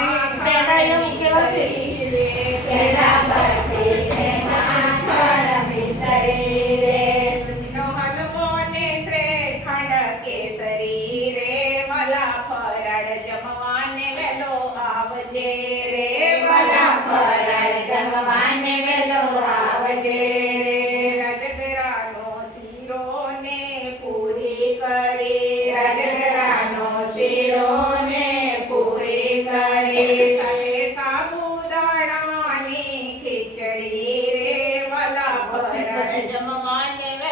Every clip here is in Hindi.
Ternyata ini mungkin sih.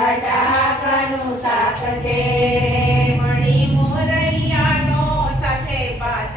मणि मोरैया नो सते बात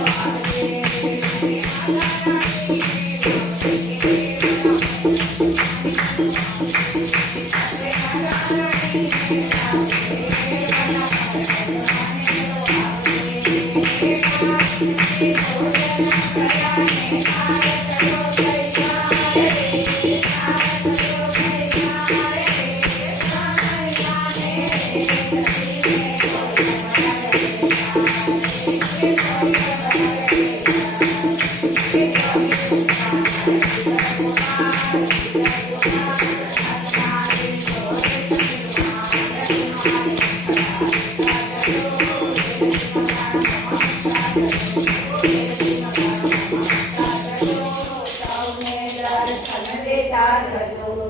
Thank wow. you. Yeah. that, I don't know.